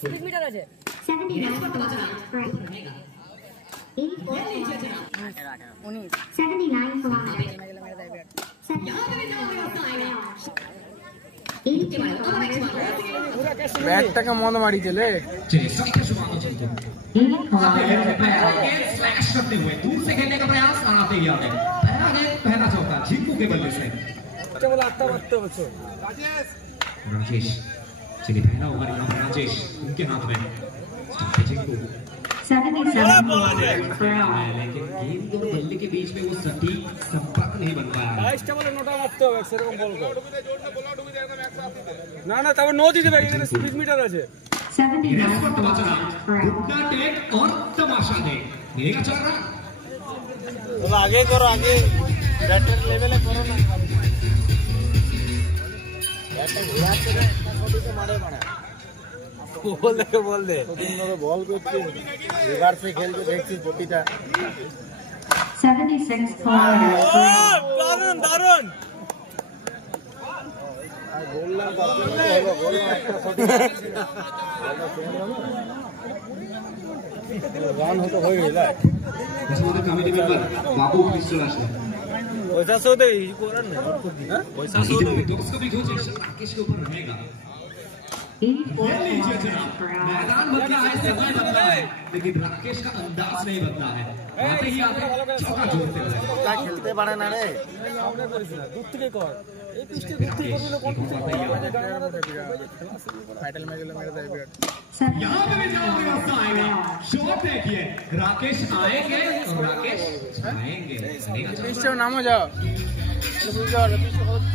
Speed metre আছে 79 बैटটাকে মন মারি চলে चलिए सबसे शुरुआत हो चलते हैं स्लैश करते हुए दूर से खेलने का प्रयास और आते ही आते पहला चौका झिंकू के बल्ले से बोला आता मत बच्चों राजेश चलिए पहला ओवर यहाँ पर राजेश उनके हाथ में झिंकू 77 लेकिन गेंद और बल्ले के बीच में वो सटीक संपर्क नहीं बन पाया বাইশটা বলে নোটা মারতে হবে সেরকম বল কর না না তবে নো দিতে হবে এখানে স্পিড মিটার আছে 79 घुटना टेक और तमाशा दे मिलेगा चल रहा तो आगे करो आगे बैटर लेवल है करो ना बैटर घुरा के छोटी से मारे मारे बोल दे বল করছে রিভার্সে খেলতে দেখছি প্রতিটা 76 kilometers per hour. দারুন আর বললাম হলো বললাম একটা ছোট রান হতো হয়ে গেল इसमें कमिटी मेंबर बाबू पिस्टल আসে পয়সা সো দে ই করার না পয়সা সো দে तो उसको भी खोज राकेश के ऊपर रहेगा 84 kilometers per hour. मैदान बदला है समय बदला है लेकिन राकेश का अंदाज नहीं बदला है आते ही आते चौका जोड़ते हुए তা খেলতে পারে না রে আমরা করিস না দূর থেকে কর এই পিস্টে দূর থেকে করলে কোন ফাইনাল में गेलो मेरा दाई बैट यहाँ पे भी जवाब व्यवस्था आएगा शॉट देखिए राकेश आएंगे और राकेश आएंगे পিস্টে নামো যাও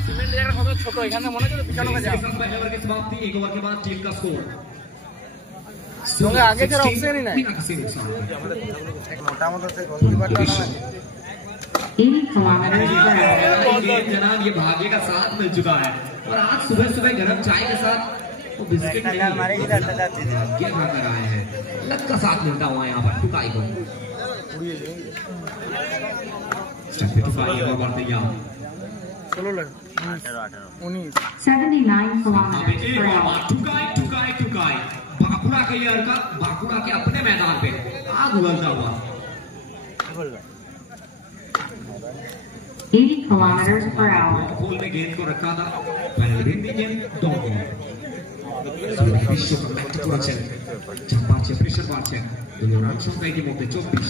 সিমেন্ট জায়গা কত ছোট এখানে মনে হচ্ছে পিছানো কা যাও पहले ओवर की समाप्ति एक ओवर के बाद टीम का स्कोर সঙ্গে আগে যারা অপশন ही नहीं मोटा मोटा से गोलकीपर का 80 kilometers per hour. जनाब ये भाग्य का साथ मिल चुका है और आज सुबह सुबह गरम चाय के साथ वो बिस्किट नहीं भाग्य खाकर आए हैं लक का साथ मिलता हुआ यहाँ पर टुकाई को टुकाई और बढ़ते यहाँ 16 19 79 kilometers per hour. टुकाई बाकुड़ा के ये लड़का बाकुड़ा के अपने मैदान पे आग उगलता हुआ 80 kilometers per hour. खोल में गेंद को रखा था पहले हिंदी गेंद डॉग विश्व कप করেছেন চাপাচ্ছে প্রেসার পাচ্ছে দুটো রান সংখ্যা ইতিমধ্যে 24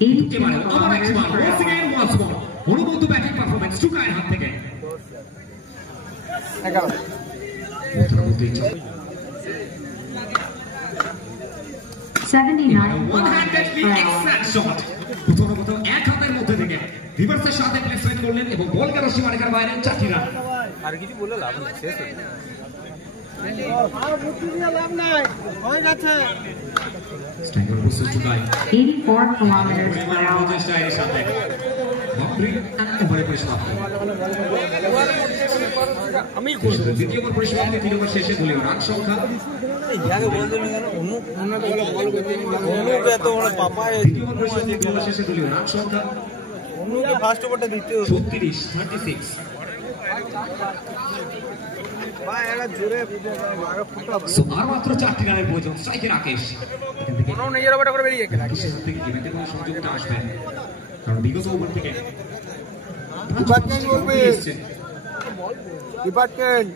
82 এবারে ওভার নেক্সট kilometers বল per once hour. Again once more অনুভূত ব্যাটিং পারফরম্যান্স টুকাইয়ের হাত থেকে 79 one hundred kilometers per hour. Exact shot প্রথম এক হাতের মধ্যে থেকে রিভার্সের সাথে প্লেসমেন্ট করলেন এবং বলকে রশি মার্কার বাইরে 4টি রান আর কিছু বলে লাভ নেই শেষ হয়ে আর বুদ্ধি দিয়ে লাভ নাই হয়ে গেছে স্ট্রাইকার বসে চুকাই 84 kilometers per hour. চেষ্টা এর সাথে বাউন্ডারি ওভারে পরিসমাপ্তি আমি দ্বিতীয় ওভার পরিসমাপ্তি 3 ওভার শেষে গোলে রান সংখ্যা ইয়াকে বল দিন কেন অন্য তো বল করতে অন্য তো ওর পাপা দ্বিতীয় ওভার পরিসমাপ্তি 3 ওভার শেষে গোলে রান সংখ্যা অন্য কে ফার্স্ট ওভারটা দিতে 36 ভাই এটা জোরে মারা ফুটা সো আর মাত্র 4টি রানের প্রয়োজন স্ট্রাইকে রাকেশ কোন নিজের ওভারটা করে বেরিয়ে গেল রাকেশের হাত থেকে গেমে কোনো সংযোগটা আসবে কারণ বিগত ওভার থেকে ডিপার্টমেন্ট বলবে ডিপার্টমেন্ট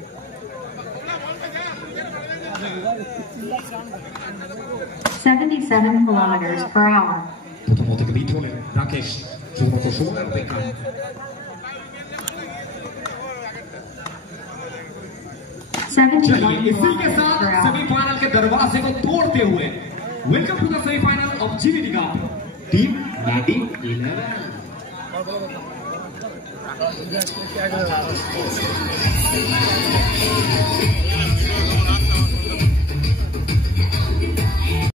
77 kilometers per hour. প্রথম থেকে বিট হলেন রাকেশ চূড়ান্ত সময়ের অপেক্ষা चलिए इसी के साथ सेमीफाइनल के दरवाजे को तोड़ते हुए welcome to the semifinal of GVT cup team Maddy 11